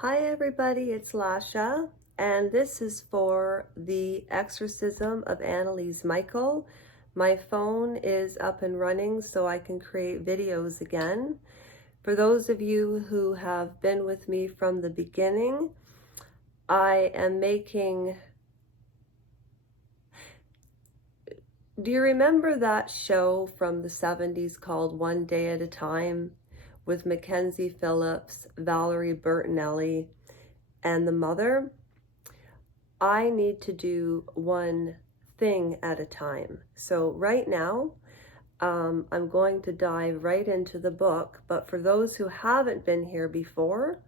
Hi everybody, it's Lasha, and this is for the exorcism of Anneliese Michael. My phone is up and running so I can create videos again. For those of you who have been with me from the beginning, I am making... Do you remember that show from the 70s called One Day at a Time with Mackenzie Phillips, Valerie Bertinelli, and the mother? I need to do one thing at a time. So right now, I'm going to dive right into the book. But for those who haven't been here before,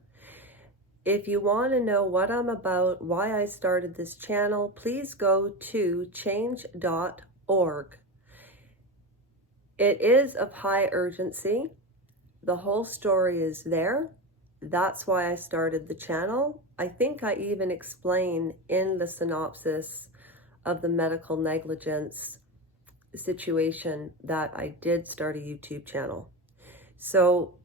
if you want to know what I'm about, why I started this channel, please go to change.org. It is of high urgency. The whole story is there. That's why I started the channel. I think I even explain in the synopsis of the medical negligence situation that I did start a YouTube channel. So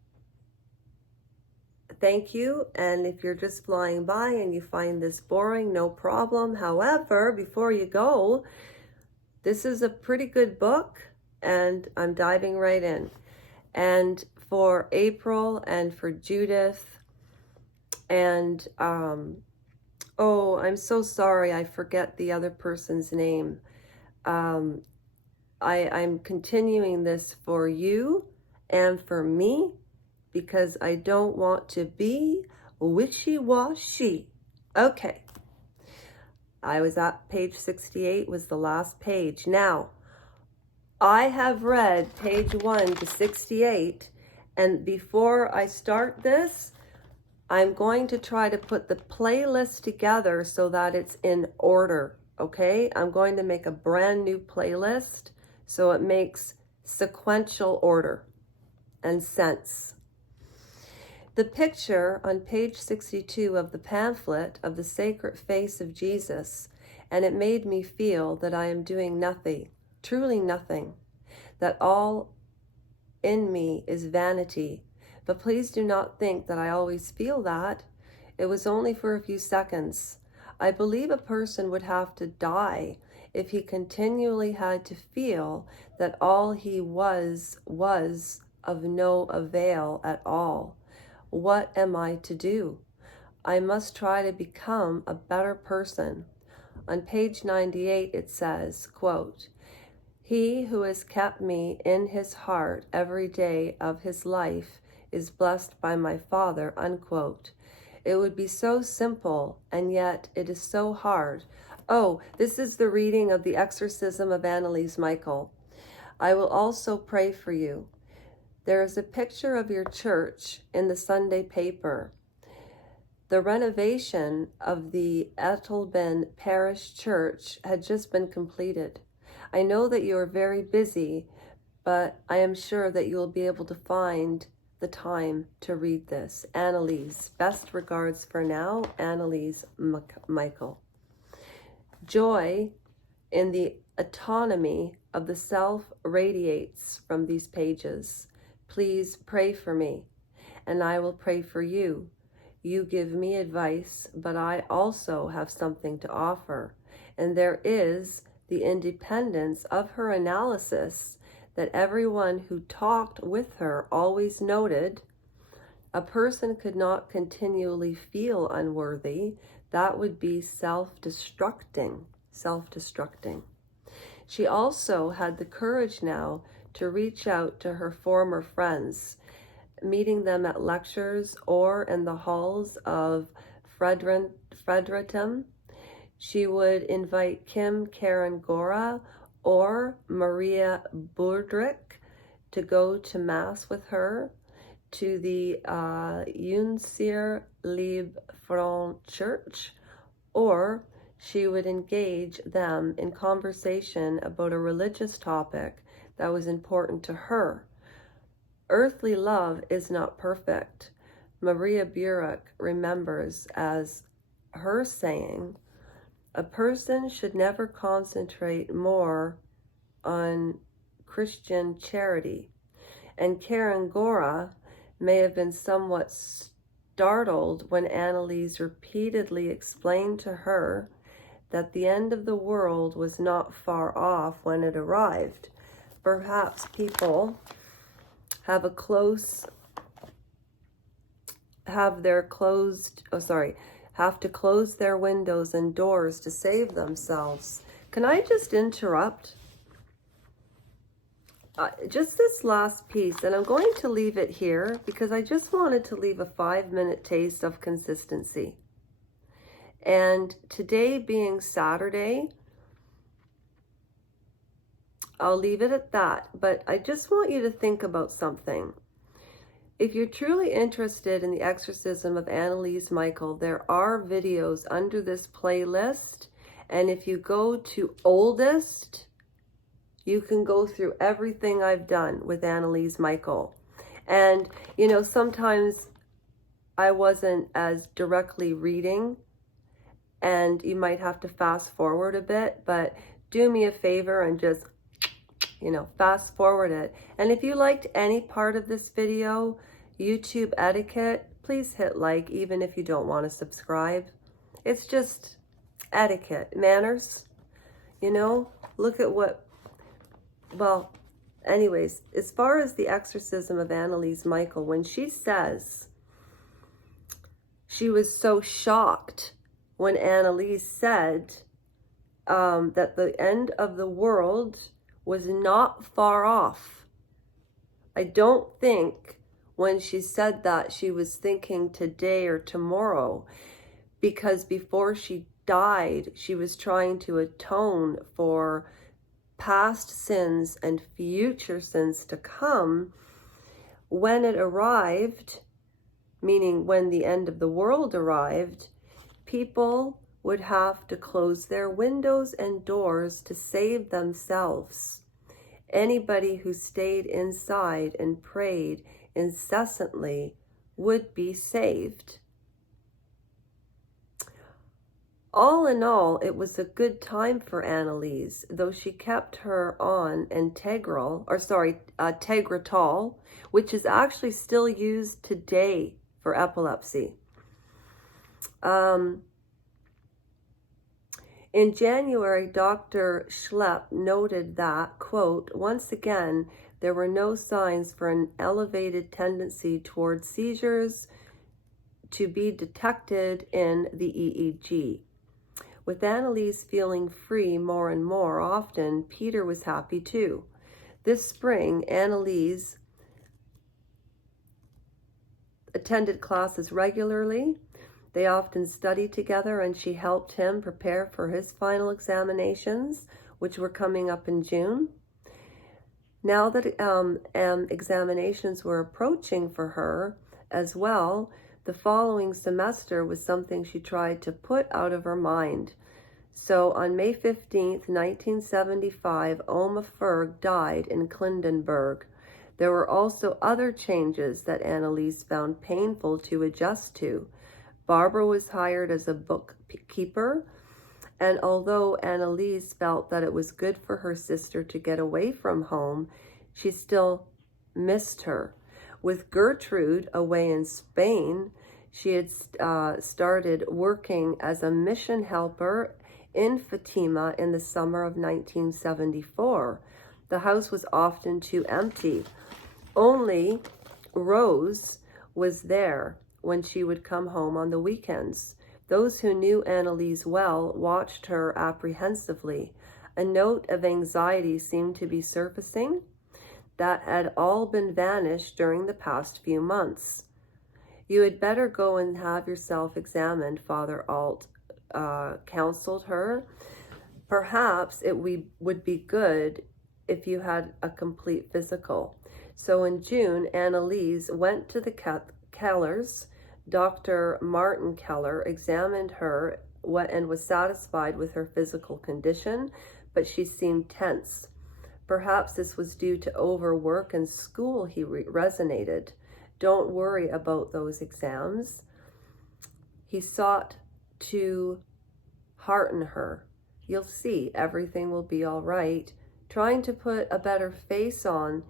thank you. And if you're just flying by and you find this boring, no problem. However, before you go, this is a pretty good book and I'm diving right in. And for April and for Judith and oh, I'm so sorry, I forget the other person's name. I'm continuing this for you and for me because I don't want to be wishy-washy. Okay, I was at page 68, was the last page. Now, I have read page 1 to 68, and before I start this, I'm going to try to put the playlist together so that it's in order, okay? I'm going to make a brand new playlist so it makes sequential order and sense. The picture on page 62 of the pamphlet of the sacred face of Jesus, and it made me feel that I am doing nothing, truly nothing, that all in me is vanity. But please do not think that I always feel that. It was only for a few seconds. I believe a person would have to die if he continually had to feel that all he was of no avail at all. What am I to do? I must try to become a better person. On page 98 it says, quote, "He who has kept me in his heart every day of his life is blessed by my Father," unquote. It would be so simple, and yet it is so hard. Oh, this is the reading of the exorcism of Anneliese Michael. I will also pray for you. There is a picture of your church in the Sunday paper. The renovation of the Ettleben Parish Church had just been completed. I know that you are very busy, but I am sure that you will be able to find the time to read this. Anneliese, best regards for now, Anneliese Michael. Joy in the autonomy of the self radiates from these pages. Please pray for me, and I will pray for you. You give me advice, but I also have something to offer, and there is the independence of her analysis that everyone who talked with her always noted. A person could not continually feel unworthy. That would be self-destructing. She also had the courage now to reach out to her former friends, meeting them at lectures or in the halls of Fredericton. She would invite Kim Karen Gora or Maria Burdrick to go to Mass with her, to the Unser Lieb Front Church, or she would engage them in conversation about a religious topic that was important to her. Earthly love is not perfect. Maria Burek remembers as her saying, a person should never concentrate more on Christian charity. And Karen Gora may have been somewhat startled when Anneliese repeatedly explained to her that the end of the world was not far off when it arrived. Perhaps people have have to close their windows and doors to save themselves. Can I just interrupt? Just this last piece, and I'm going to leave it here because I just wanted to leave a 5-minute taste of consistency. And today being Saturday, I'll leave it at that, but I just want you to think about something. If you're truly interested in the exorcism of Anneliese Michael, there are videos under this playlist, and if you go to oldest, you can go through everything I've done with Anneliese Michael. And, you know, sometimes I wasn't as directly reading, and you might have to fast forward a bit, but do me a favor and just, you know, fast forward it. And if you liked any part of this video, YouTube etiquette, please hit like, even if you don't want to subscribe. It's just etiquette, manners, you know. Look at what, well, anyways, as far as the exorcism of Anneliese Michael, when she says she was so shocked when Anneliese said that the end of the world was not far off. I don't think when she said that she was thinking today or tomorrow, because before she died, she was trying to atone for past sins and future sins to come. When it arrived, meaning when the end of the world arrived, people would have to close their windows and doors to save themselves. Anybody who stayed inside and prayed incessantly would be saved. All in all, it was a good time for Anneliese, though she kept her on Tegretol, which is actually still used today for epilepsy. In January, Dr. Schlepp noted that, quote, once again, there were no signs for an elevated tendency towards seizures to be detected in the EEG. With Anneliese feeling free more and more often, Peter was happy too. This spring, Anneliese attended classes regularly. They often studied together, and she helped him prepare for his final examinations, which were coming up in June. Now that examinations were approaching for her as well, the following semester was something she tried to put out of her mind. So on May 15th, 1975, Oma Ferg died in Clindenburg. There were also other changes that Anneliese found painful to adjust to. Barbara was hired as a bookkeeper, and although Anneliese felt that it was good for her sister to get away from home, she still missed her. With Gertrude away in Spain, she had started working as a mission helper in Fatima in the summer of 1974. The house was often too empty. Only Rose was there when she would come home on the weekends. Those who knew Anneliese well watched her apprehensively. A note of anxiety seemed to be surfacing that had all been vanished during the past few months. You had better go and have yourself examined, Father Alt counseled her. Perhaps it would be good if you had a complete physical. So in June, Anneliese went to the Kellers. Dr. Martin Keller examined her and was satisfied with her physical condition, but she seemed tense. Perhaps this was due to overwork and school, he resonated. Don't worry about those exams. He sought to hearten her. You'll see, everything will be all right. Trying to put a better face on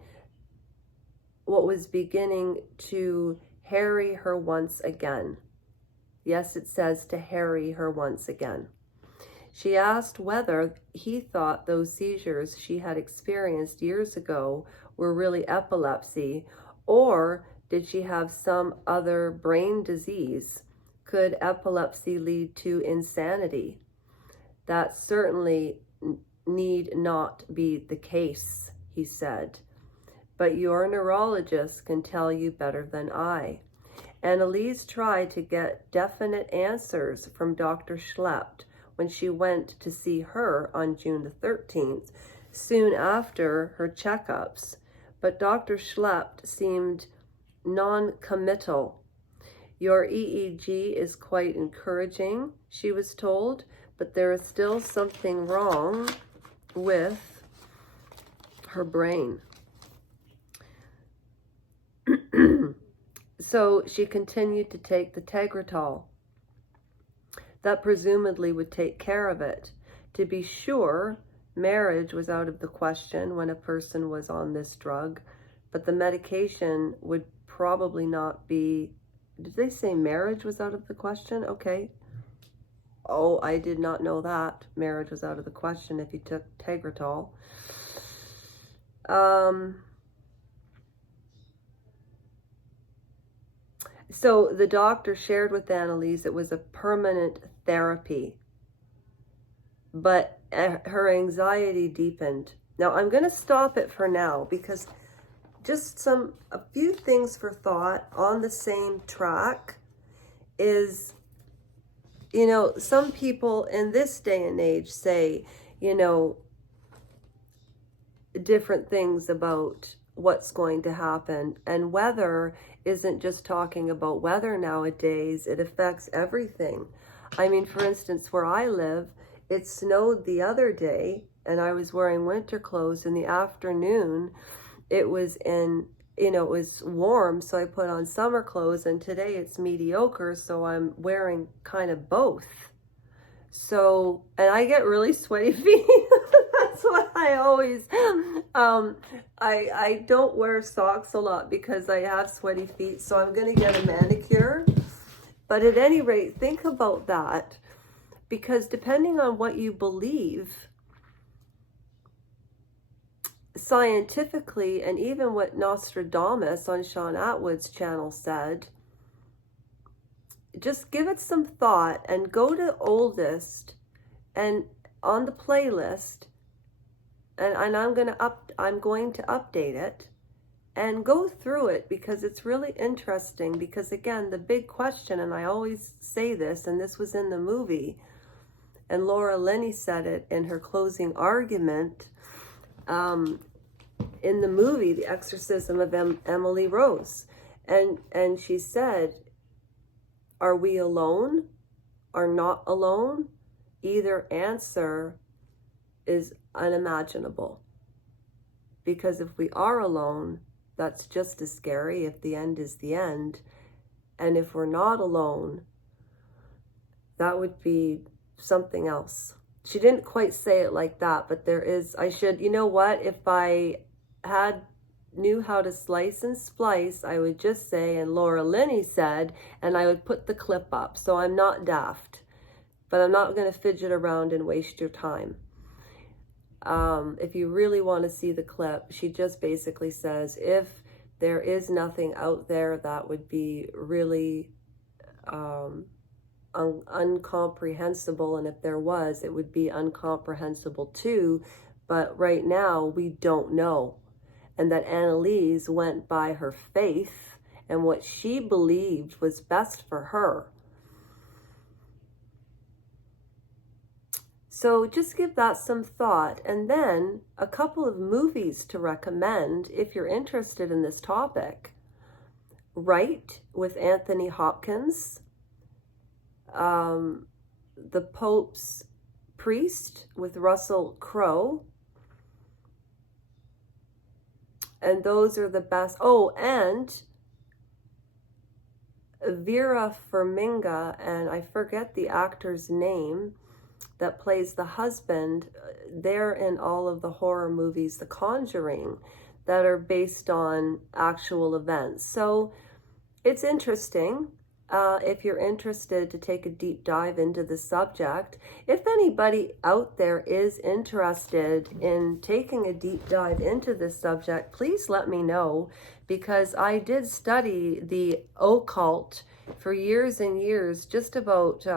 what was beginning to harry her once again. Yes, it says to harry her once again. She asked whether he thought those seizures she had experienced years ago were really epilepsy, or did she have some other brain disease? Could epilepsy lead to insanity? That certainly need not be the case, he said. But your neurologist can tell you better than I. Anneliese tried to get definite answers from Dr. Schlept when she went to see her on June the 13th, soon after her checkups. But Dr. Schlept seemed non-committal. Your EEG is quite encouraging, she was told, but there is still something wrong with her brain. So she continued to take the Tegretol. That presumably would take care of it. To be sure, marriage was out of the question when a person was on this drug, but the medication would probably not be... Did they say marriage was out of the question? Okay. Oh, I did not know that. Marriage was out of the question if you took Tegretol. So the doctor shared with Anneliese it was a permanent therapy, but her anxiety deepened. Now I'm going to stop it for now because just a few things for thought on the same track is, you know, some people in this day and age say, you know, different things about what's going to happen, and weather isn't just talking about weather nowadays. It affects everything. I mean, for instance, where I live, it snowed the other day and I was wearing winter clothes. In the afternoon it was it was warm, so I put on summer clothes, and today it's mediocre, so I'm wearing kind of both. So, and I get really sweaty feet. That's why I always, I don't wear socks a lot because I have sweaty feet. So I'm going to get a manicure. But at any rate, think about that, because depending on what you believe scientifically, and even what Nostradamus on Sean Atwood's channel said, just give it some thought and go to oldest and on the playlist, and I'm going to update it and go through it, because it's really interesting. Because again, the big question, and I always say this, and this was in the movie, and Laura Linney said it in her closing argument, in the movie, The Exorcism of Emily Rose. And she said, are we alone or not alone? Either answer is unimaginable. Because if we are alone, that's just as scary if the end is the end. And if we're not alone, that would be something else. She didn't quite say it like that, but there is, you know what, if I knew how to slice and splice, I would just say, and Laura Linney said, and I would put the clip up. So I'm not daft, but I'm not going to fidget around and waste your time. If you really want to see the clip, she just basically says, if there is nothing out there that would be really uncomprehensible, and if there was, it would be incomprehensible too, but right now we don't know. And that Anneliese went by her faith and what she believed was best for her. So just give that some thought. And then a couple of movies to recommend if you're interested in this topic. Right, with Anthony Hopkins. The Pope's Priest with Russell Crowe. And those are the best. Oh, and Vera Farmiga, and I forget the actor's name, that plays the husband. They're in all of the horror movies, The Conjuring, that are based on actual events. So it's interesting. If you're interested to take a deep dive into the subject, if anybody out there is interested in taking a deep dive into this subject, please let me know, because I did study the occult for years and years, just about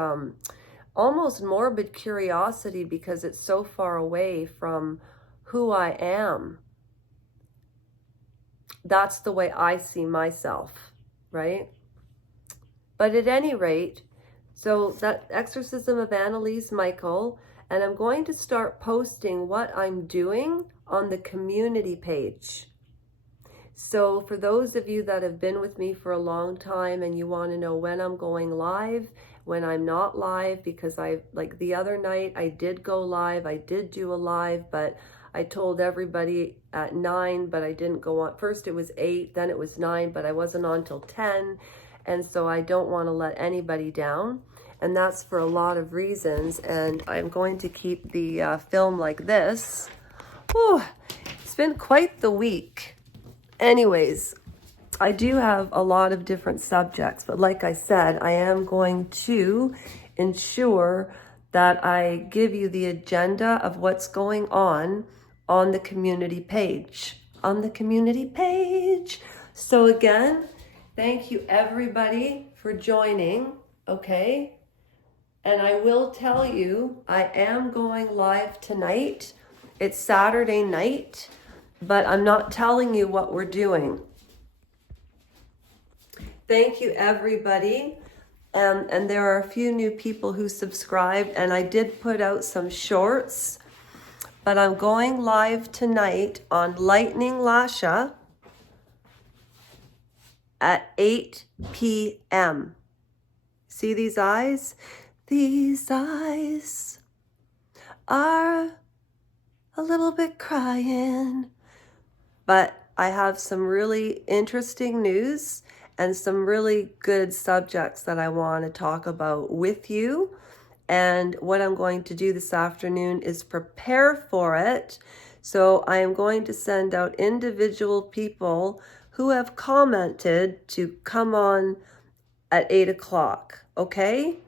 almost morbid curiosity, because it's so far away from who I am. That's the way I see myself, right? But at any rate, so that exorcism of Anneliese Michael, and I'm going to start posting what I'm doing on the community page. So for those of you that have been with me for a long time and you want to know when I'm going live, when I'm not live, because like the other night I did go live, I did do a live, but I told everybody at 9, but I didn't go on. First it was 8, then it was 9, but I wasn't on till 10. And so I don't want to let anybody down. And that's for a lot of reasons. And I'm going to keep the film like this. Whew, it's been quite the week. Anyways, I do have a lot of different subjects. But like I said, I am going to ensure that I give you the agenda of what's going on the community page. On the community page. So again, thank you everybody for joining, okay? And I will tell you, I am going live tonight. It's Saturday night, but I'm not telling you what we're doing. Thank you everybody. And there are a few new people who subscribed, and I did put out some shorts, but I'm going live tonight on Lightning Lasha at 8 p.m. See these eyes? These eyes are a little bit crying. But I have some really interesting news and some really good subjects that I want to talk about with you. And what I'm going to do this afternoon is prepare for it. So I am going to send out individual people who have commented to come on at 8 o'clock, okay?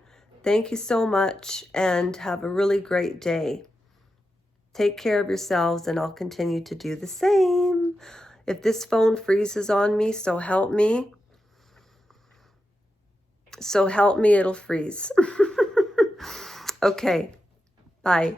Thank you so much and have a really great day. Take care of yourselves and I'll continue to do the same. If this phone freezes on me, so help me. So help me, it'll freeze. Okay, bye.